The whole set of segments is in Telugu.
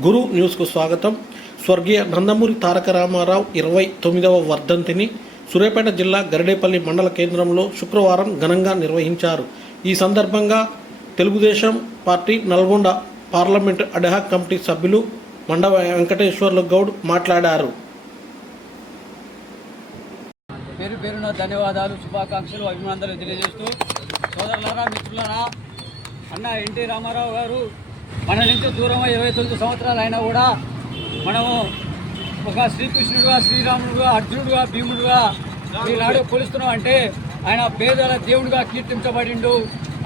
గురు న్యూస్కు స్వాగతం. స్వర్గీయ నందమూరి తారక రామారావు 29వ వర్ధంతిని సూర్యాపేట జిల్లా గరిడేపల్లి మండల కేంద్రంలో శుక్రవారం ఘనంగా నిర్వహించారు. ఈ సందర్భంగా Telugu Desam party Nalgonda parliament ad hoc committee సభ్యులు మండ వెంకటేశ్వర్లు గౌడ్ మాట్లాడారు. పేరు పేరున ధన్యవాదాలు, శుభాకాంక్షలు, అభినందనలు తెలియజేస్తూ, సోదరులారా, మిత్రులారా, అన్న ఎన్టీ రామారావు గారు మన నుంచి దూరం 29 సంవత్సరాలు అయినా కూడా మనము ఒక శ్రీకృష్ణుడుగా, శ్రీరాముడుగా, అర్జునుడుగా, భీముడుగా ఈనాడు కొలుస్తున్నాం. అంటే ఆయన పేదల దేవుడిగా కీర్తించబడిండు.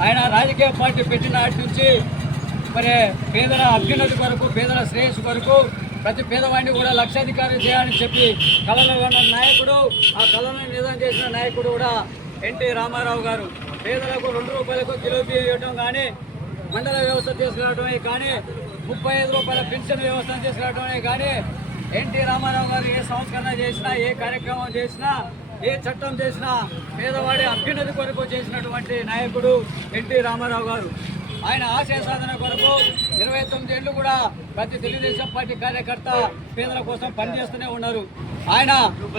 ఆయన రాజకీయ పార్టీ పెట్టిన నాటి నుంచి మరి పేదల అభ్యున్నతి కొరకు, పేదల శ్రేయస్సు కొరకు ప్రతి పేదవాడిని కూడా లక్షాధికారి చేయాలని చెప్పి కళలో ఉన్న నాయకుడు, ఆ కళను నిజం చేసిన నాయకుడు కూడా ఎన్టీ రామారావు గారు. పేదలకు 2 రూపాయలకు కిలో బియ్యం ఇవ్వడం కానీ, మండల వ్యవస్థ తీసుకురావడమే కానీ, 35 రూపాయల పెన్షన్ వ్యవస్థను తీసుకురావడమే కానీ, ఎన్టీ రామారావు గారు ఏ సంస్కరణ చేసినా, ఏ కార్యక్రమం చేసినా, ఏ చట్టం చేసినా పేదవాడి అభ్యున్నతి కొరకు చేసినటువంటి నాయకుడు ఎన్టీ రామారావు గారు. ఆయన ఆశయ సాధన కొరకు 29 ఏళ్ళు కూడా ప్రతి తెలుగుదేశం పార్టీ కార్యకర్త పేదల కోసం పనిచేస్తూనే ఉన్నారు. ఆయన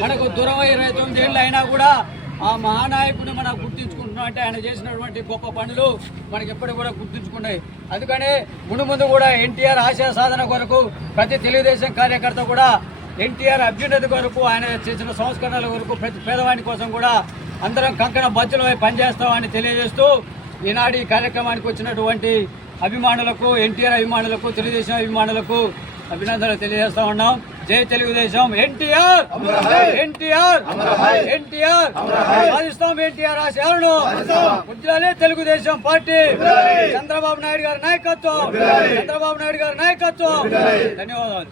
మనకు దూరం 29 ఏళ్ళు అయినా కూడా ఆ మహానాయకుడిని మనం గుర్తించుకుంటున్నాం. అంటే ఆయన చేసినటువంటి గొప్ప పనులు మనకి ఎప్పుడు కూడా గుర్తించుకున్నాయి. అందుకని ముందు కూడా ఎన్టీఆర్ ఆశయ సాధన కొరకు ప్రతి తెలుగుదేశం కార్యకర్త కూడా ఎన్టీఆర్ అభ్యున్నతి కొరకు, ఆయన చేసిన సంస్కరణల కొరకు ప్రతి పేదవాడి కోసం కూడా అందరం కంకణ బద్దులు పనిచేస్తామని తెలియజేస్తూ, ఈనాడు ఈ కార్యక్రమానికి వచ్చినటువంటి అభిమానులకు, ఎన్టీఆర్ అభిమానులకు, తెలుగుదేశం అభిమానులకు అభినందనలు తెలియజేస్తా ఉన్నాం. జై తెలుగుదేశం. ఎన్టీఆర్ ఎన్టీఆర్ ఎన్టీఆర్ సాధిస్తాం ఎన్టీఆర్ ఆశయాలను. ఉద్యాలే తెలుగుదేశం పార్టీ, చంద్రబాబు నాయుడు గారి నాయకత్వం, చంద్రబాబు నాయుడు గారి నాయకత్వం. ధన్యవాదాలు.